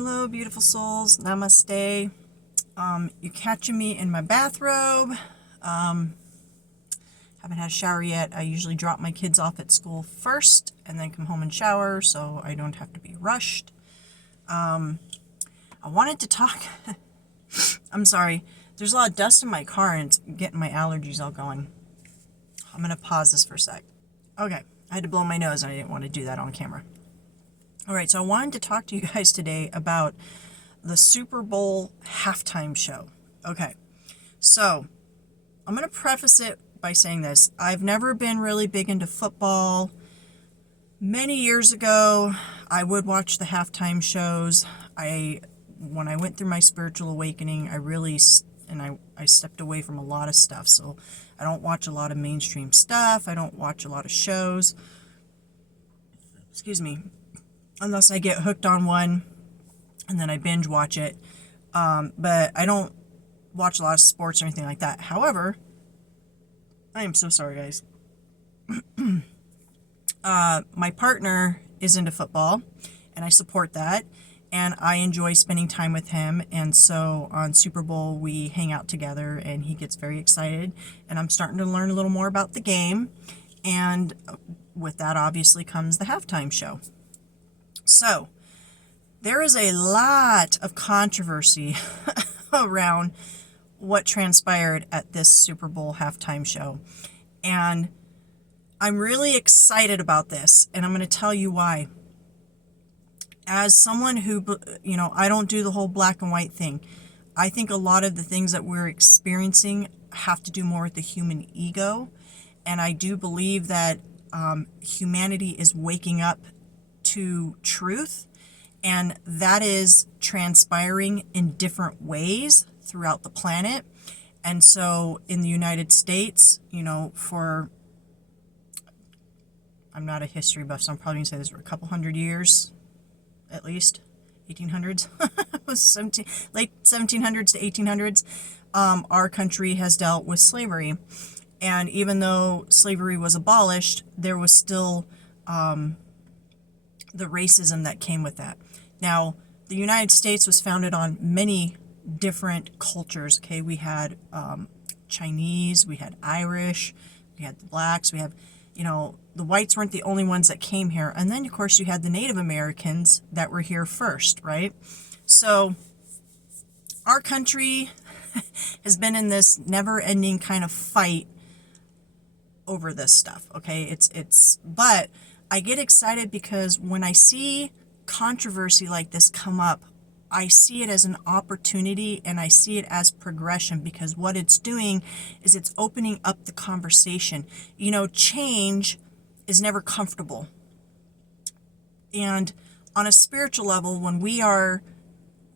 Hello, beautiful souls. Namaste. You're catching me in my bathrobe. Haven't had a shower yet. I usually drop my kids off at school first and then come home and shower so I don't have to be rushed. I wanted to talk. I'm sorry. There's a lot of dust in my car and it's getting my allergies all going. I'm going to pause this for a sec. Okay. I had to blow my nose and I didn't want to do that on camera. All right, so I wanted to talk to you guys today about the Super Bowl halftime show. Okay, so I'm going to preface it by saying this. I've never been really big into football. Many years ago, I would watch the halftime shows. When I went through my spiritual awakening, I stepped away from a lot of stuff. So I don't watch a lot of mainstream stuff. I don't watch a lot of shows. Excuse me. Unless I get hooked on one and then I binge watch it. But I don't watch a lot of sports or anything like that. However, I am so sorry, guys. My partner is into football and I support that. And I enjoy spending time with him. And so on Super Bowl, we hang out together and he gets very excited. And I'm starting to learn a little more about the game. And with that, obviously, comes the halftime show. So, there is a lot of controversy around what transpired at this Super Bowl halftime show. And I'm really excited about this, and I'm going to tell you why. As someone who, I don't do the whole black and white thing. I think a lot of the things that we're experiencing have to do more with the human ego. And I do believe that humanity is waking up to truth, and that is transpiring in different ways throughout the planet. And so in the United States, I'm not a history buff, so I'm probably going to say this for a couple hundred years, at least, 1800s, late 1700s to 1800s, our country has dealt with slavery. And even though slavery was abolished, there was still the racism that came with that. Now, the United States was founded on many different cultures. Okay, we had Chinese, we had Irish, we had the blacks, we have, the whites weren't the only ones that came here. And then, of course, you had the Native Americans that were here first, right? So our country has been in this never-ending kind of fight over this stuff, okay? But I get excited because when I see controversy like this come up, I see it as an opportunity and I see it as progression, because what it's doing is it's opening up the conversation. Change is never comfortable. And on a spiritual level, when we are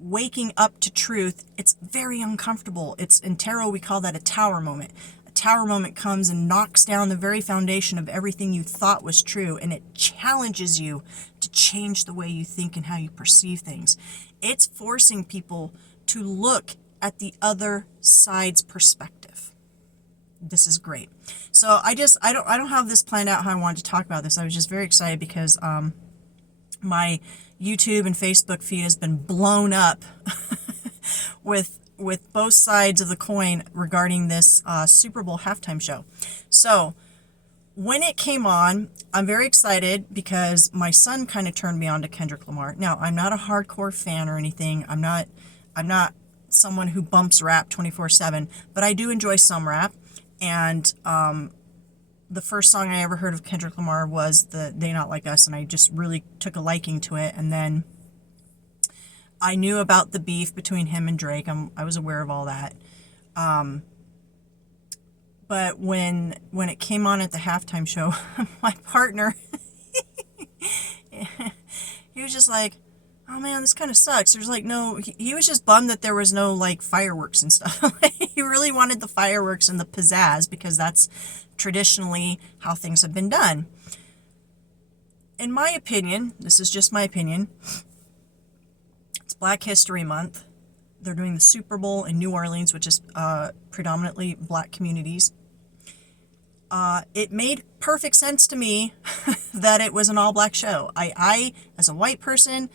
waking up to truth, it's very uncomfortable. In tarot, we call that a tower moment. Tower moment comes and knocks down the very foundation of everything you thought was true, and it challenges you to change the way you think and how you perceive things. It's forcing people to look at the other side's perspective. This is great. So I don't have this planned out how I wanted to talk about this. I was just very excited because my YouTube and Facebook feed has been blown up with both sides of the coin regarding this Super Bowl halftime show. So when it came on, I'm very excited because my son kind of turned me on to Kendrick Lamar. Now, I'm not a hardcore fan or anything. I'm not someone who bumps rap 24/7, but I do enjoy some rap. And the first song I ever heard of Kendrick Lamar was the They Not Like Us, and I just really took a liking to it. And then I knew about the beef between him and Drake. I was aware of all that. But when it came on at the halftime show, my partner, he was just like, oh man, this kind of sucks. There's he was just bummed that there was no fireworks and stuff. He really wanted the fireworks and the pizzazz because that's traditionally how things have been done. In my opinion, this is just my opinion, Black History Month. They're doing the Super Bowl in New Orleans, which is predominantly black communities. It made perfect sense to me that it was an all-black show. I, as a white person,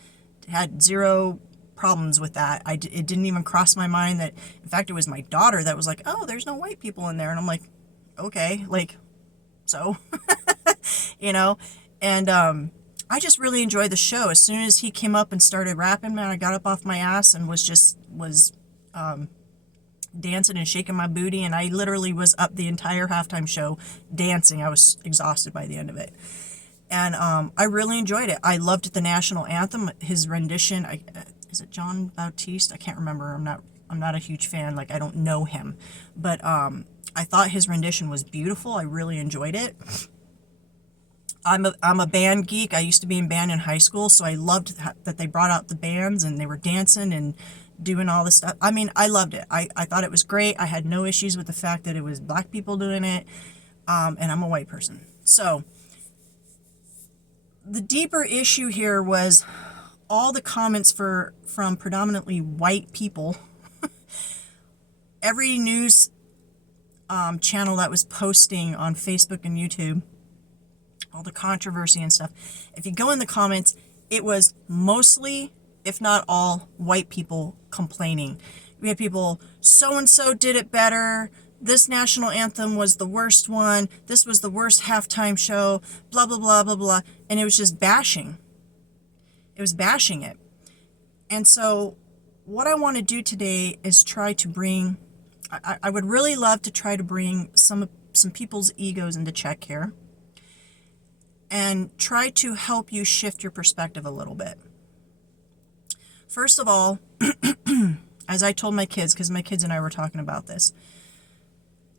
had zero problems with that. It didn't even cross my mind that, in fact, it was my daughter that was like, oh, there's no white people in there. And I'm like, okay, like, so, you know, and I just really enjoyed the show. As soon as he came up and started rapping, man, I got up off my ass and was dancing and shaking my booty, and I literally was up the entire halftime show dancing. I was exhausted by the end of it. And I really enjoyed it. I loved the national anthem, his rendition. Is it John Baptiste? I can't remember. I'm not a huge fan. Like, I don't know him, but I thought his rendition was beautiful. I really enjoyed it. I'm a band geek. I used to be in band in high school, so I loved that they brought out the bands and they were dancing and doing all this stuff. I mean, I loved it. I thought it was great. I had no issues with the fact that it was black people doing it, and I'm a white person. So the deeper issue here was all the comments from predominantly white people. Every news channel that was posting on Facebook and YouTube, all the controversy and stuff. If you go in the comments, it was mostly, if not all, white people complaining. We had people, so-and-so did it better. This national anthem was the worst one. This was the worst halftime show, blah, blah, blah, blah, blah. And it was just bashing. It was bashing it. And so what I want to do today is try to bring, I would really love to try to bring some people's egos into check here and try to help you shift your perspective a little bit. First of all, as I told my kids, because my kids and I were talking about this,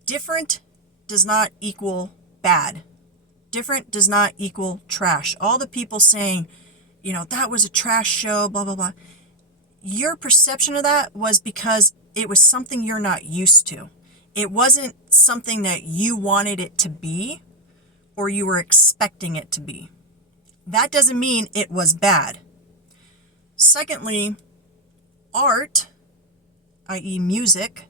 different does not equal bad. Different does not equal trash. All the people saying, you know, that was a trash show, blah, blah, blah. Your perception of that was because it was something you're not used to. It wasn't something that you wanted it to be or you were expecting it to be. That doesn't mean it was bad. Secondly, art, i.e. music,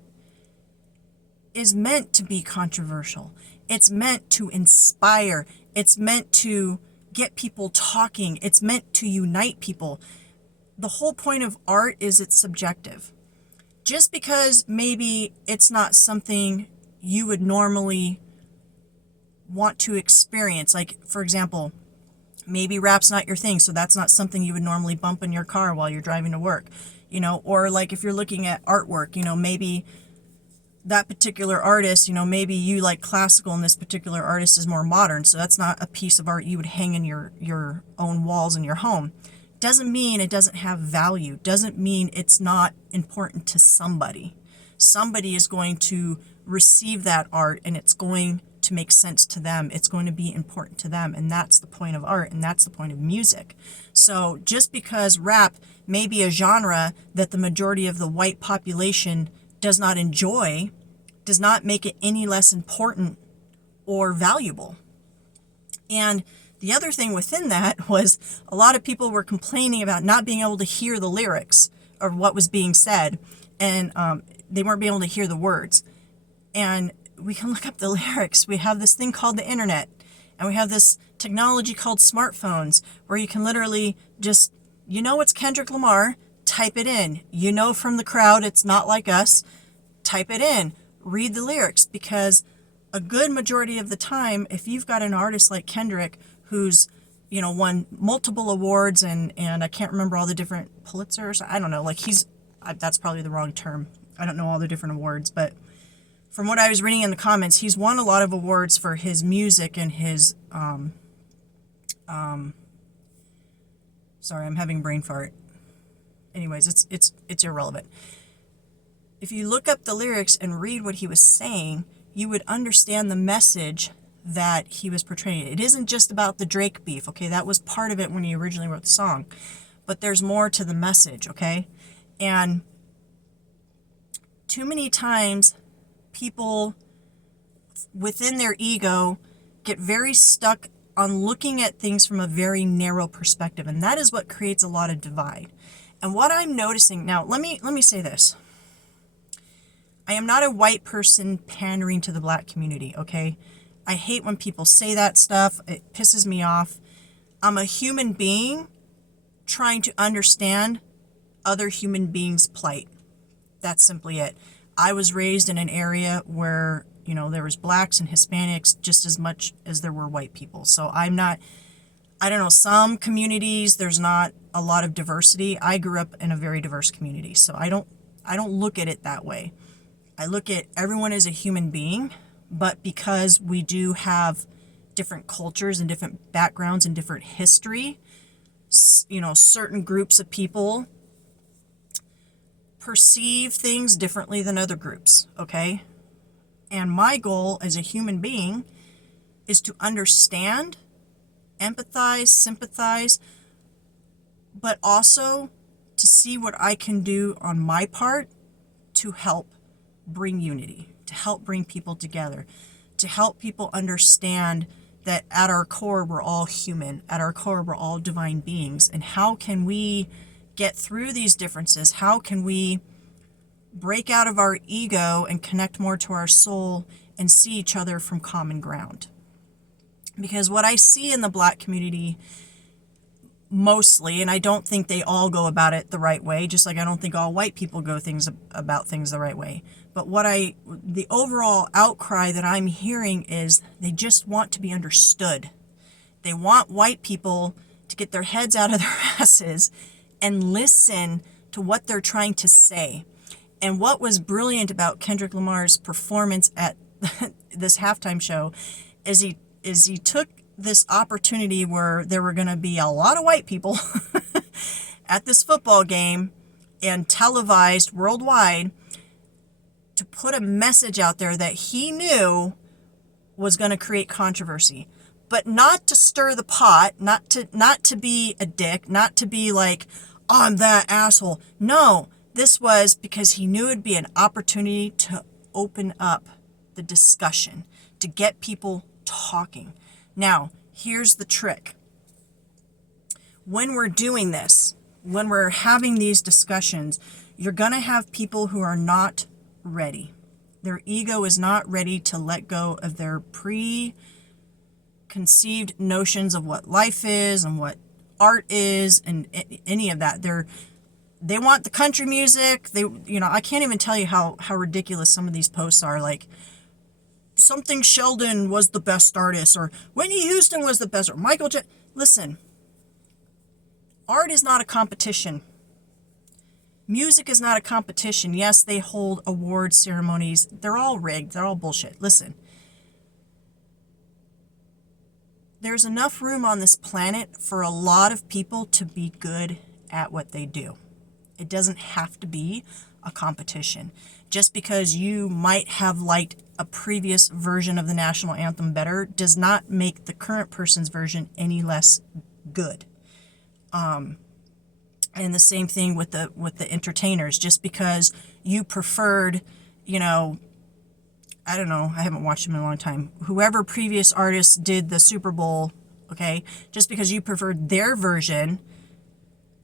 is meant to be controversial. It's meant to inspire. It's meant to get people talking. It's meant to unite people. The whole point of art is it's subjective. Just because maybe it's not something you would normally want to experience, like, for example, maybe rap's not your thing, so that's not something you would normally bump in your car while you're driving to work, you know, or like if you're looking at artwork, you know, maybe that particular artist, you know, maybe you like classical and this particular artist is more modern, so that's not a piece of art you would hang in your own walls in your home. Doesn't mean it doesn't have value. Doesn't mean it's not important to somebody. Somebody is going to receive that art and it's going to make sense to them. It's going to be important to them. And that's the point of art, and that's the point of music. So just because rap may be a genre that the majority of the white population does not enjoy, does not make it any less important or valuable. And the other thing within that was a lot of people were complaining about not being able to hear the lyrics of what was being said, and they weren't being able to hear the words. And we can look up the lyrics. We have this thing called the internet, and we have this technology called smartphones where you can literally just, you know it's Kendrick Lamar, type it in. You know from the crowd it's not like us, type it in. Read the lyrics, because a good majority of the time, if you've got an artist like Kendrick who's, you know, won multiple awards and I can't remember all the different Pulitzers, I don't know, like that's probably the wrong term. I don't know all the different awards, but from what I was reading in the comments, he's won a lot of awards for his music and his, sorry, I'm having brain fart. Anyways, it's irrelevant. If you look up the lyrics and read what he was saying, you would understand the message that he was portraying. It isn't just about the Drake beef, okay? That was part of it when he originally wrote the song. But there's more to the message, okay? And too many times, people within their ego get very stuck on looking at things from a very narrow perspective, and that is what creates a lot of divide. And what I'm noticing now, let me say this. I am not a white person pandering to the black community, okay? I hate when people say that stuff. It pisses me off. I'm a human being trying to understand other human beings' plight. That's simply it. I was raised in an area where, there was blacks and Hispanics just as much as there were white people. So I don't know, some communities there's not a lot of diversity. I grew up in a very diverse community. So I don't look at it that way. I look at everyone as a human being, but because we do have different cultures and different backgrounds and different history, certain groups of people perceive things differently than other groups, okay? And my goal as a human being is to understand, empathize, sympathize, but also to see what I can do on my part to help bring unity, to help bring people together, to help people understand that at our core we're all human, at our core we're all divine beings, and how can we get through these differences? How can we break out of our ego and connect more to our soul and see each other from common ground? Because what I see in the Black community mostly, and I don't think they all go about it the right way, just like I don't think all white people go about things the right way. But the overall outcry that I'm hearing is they just want to be understood. They want white people to get their heads out of their asses and listen to what they're trying to say. And what was brilliant about Kendrick Lamar's performance at this halftime show is he took this opportunity where there were going to be a lot of white people at this football game and televised worldwide to put a message out there that he knew was going to create controversy, but not to stir the pot, not to be a dick, not to be like, oh, I'm that asshole. No, this was because he knew it'd be an opportunity to open up the discussion, to get people talking. Now, here's the trick. When we're doing this, when we're having these discussions, you're going to have people who are not ready. Their ego is not ready to let go of their preconceived notions of what life is and what art is and any of that. They want the country music. I can't even tell you how ridiculous some of these posts are. Like, something Sheldon was the best artist, or Whitney Houston was the best, or Michael Jackson. Listen, art is not a competition. Music is not a competition. Yes, they hold award ceremonies. They're all rigged. They're all bullshit. Listen, there's enough room on this planet for a lot of people to be good at what they do. It doesn't have to be a competition. Just because you might have liked a previous version of the national anthem better does not make the current person's version any less good. And the same thing with the entertainers. Just because you preferred, I don't know, I haven't watched them in a long time, whoever previous artists did the Super Bowl, okay, just because you preferred their version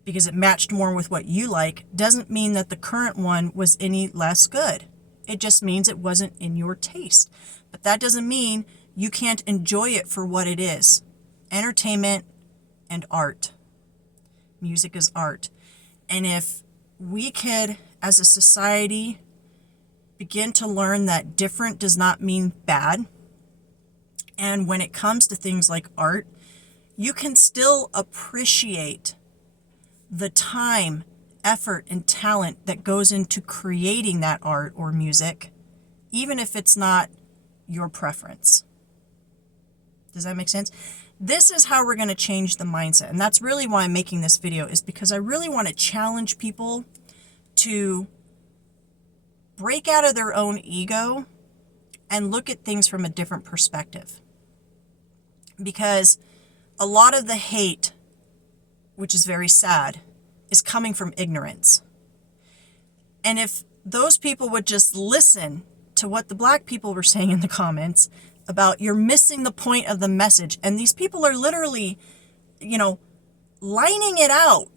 because it matched more with what you like, doesn't mean that the current one was any less good. It just means it wasn't in your taste. But that doesn't mean you can't enjoy it for what it is. Entertainment and art. Music is art. And if we could, as a society, begin to learn that different does not mean bad, and when it comes to things like art, you can still appreciate the time, effort, and talent that goes into creating that art or music, even if it's not your preference. Does that make sense? This is how we're going to change the mindset. And that's really why I'm making this video, is because I really want to challenge people to break out of their own ego and look at things from a different perspective. Because a lot of the hate, which is very sad, is coming from ignorance. And if those people would just listen to what the black people were saying in the comments about, you're missing the point of the message, and these people are literally, lining it out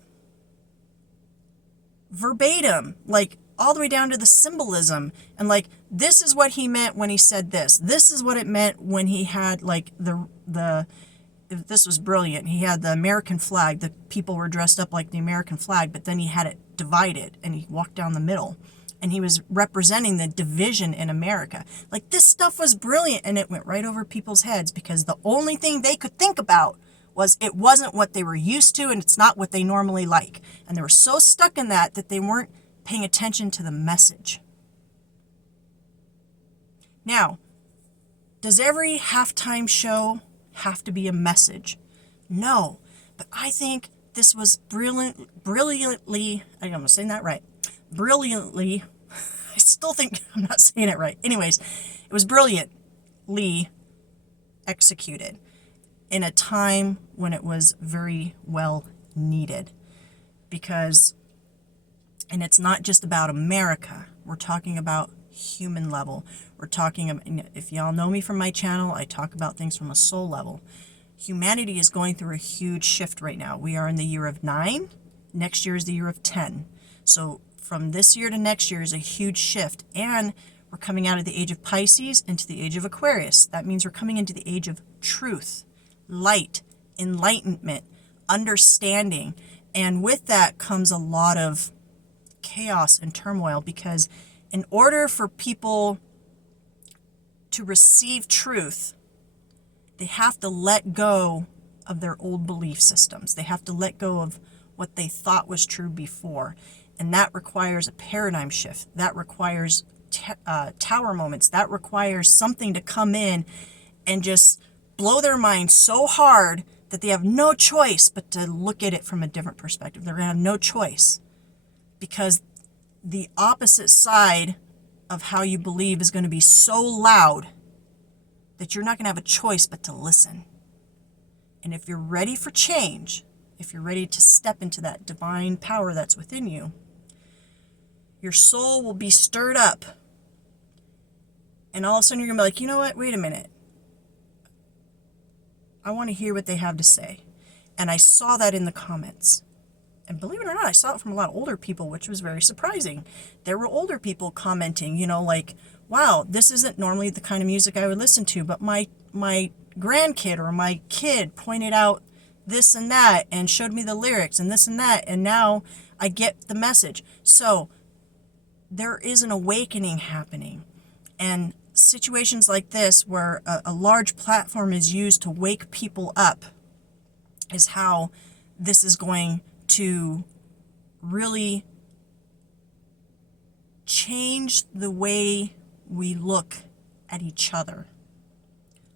verbatim, like all the way down to the symbolism, and like, this is what he meant when he said this. This is what it meant when he had like the this was brilliant. He had the American flag. The people were dressed up like the American flag, but then he had it divided, and he walked down the middle, and he was representing the division in America. Like, this stuff was brilliant, and it went right over people's heads because the only thing they could think about was it wasn't what they were used to, and it's not what they normally like. And they were so stuck in that they weren't paying attention to the message. Now, does every halftime show have to be a message? No, but I think this was brilliantly, I'm saying that right, brilliantly, I still think I'm not saying it right. Anyways, it was brilliantly executed in a time when it was very well needed. Because, and it's not just about America, we're talking about human level. We're talking about, if y'all know me from my channel, I talk about things from a soul level. Humanity is going through a huge shift right now. We are in the year of 9. Next year is the year of 10. So from this year to next year is a huge shift. And we're coming out of the age of Pisces into the age of Aquarius. That means we're coming into the age of truth, light, enlightenment, understanding. And with that comes a lot of chaos and turmoil, because in order for people to receive truth, they have to let go of their old belief systems. They have to let go of what they thought was true before. And that requires a paradigm shift. That requires tower moments. That requires something to come in and just blow their mind so hard that they have no choice but to look at it from a different perspective. They're going to have no choice, because the opposite side of how you believe is going to be so loud that you're not going to have a choice but to listen. And if you're ready for change, if you're ready to step into that divine power that's within you, your soul will be stirred up. And all of a sudden you're going to be like, you know what? Wait a minute. I want to hear what they have to say. And I saw that in the comments. And believe it or not, I saw it from a lot of older people, which was very surprising. There were older people commenting, like, wow, this isn't normally the kind of music I would listen to, but my grandkid or my kid pointed out this and that and showed me the lyrics and this and that, and now I get the message. So there is an awakening happening. And situations like this, where a large platform is used to wake people up, is how this is going to really change the way we look at each other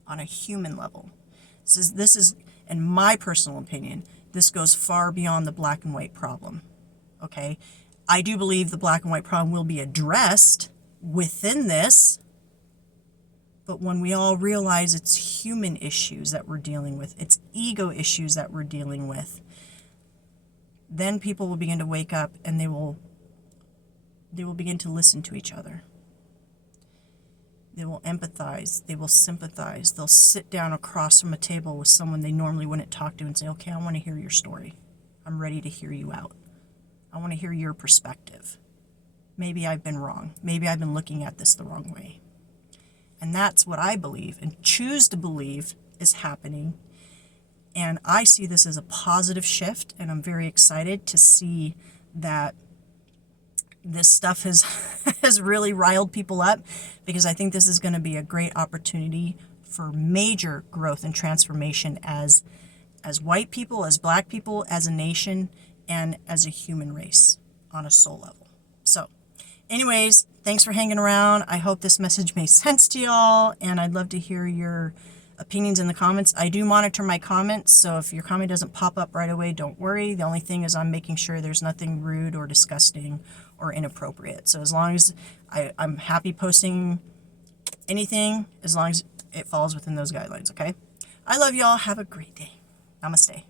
on a human level. This is, in my personal opinion, this goes far beyond the black and white problem. Okay? I do believe the black and white problem will be addressed within this, but when we all realize it's human issues that we're dealing with, it's ego issues that we're dealing with, then people will begin to wake up, and they will begin to listen to each other. They will empathize. They will sympathize. They'll sit down across from a table with someone they normally wouldn't talk to and say, okay, I want to hear your story. I'm ready to hear you out. I want to hear your perspective. Maybe I've been wrong. Maybe I've been looking at this the wrong way. And that's what I believe and choose to believe is happening. And I see this as a positive shift, and I'm very excited to see that this stuff has really riled people up, because I think this is going to be a great opportunity for major growth and transformation as white people, as black people, as a nation, and as a human race on a soul level. So anyways, thanks for hanging around. I hope this message made sense to y'all, and I'd love to hear your opinions in the comments. I do monitor my comments, so if your comment doesn't pop up right away, don't worry. The only thing is I'm making sure there's nothing rude or disgusting or inappropriate. So as long as I'm happy posting anything, as long as it falls within those guidelines, okay? I love y'all. Have a great day. Namaste.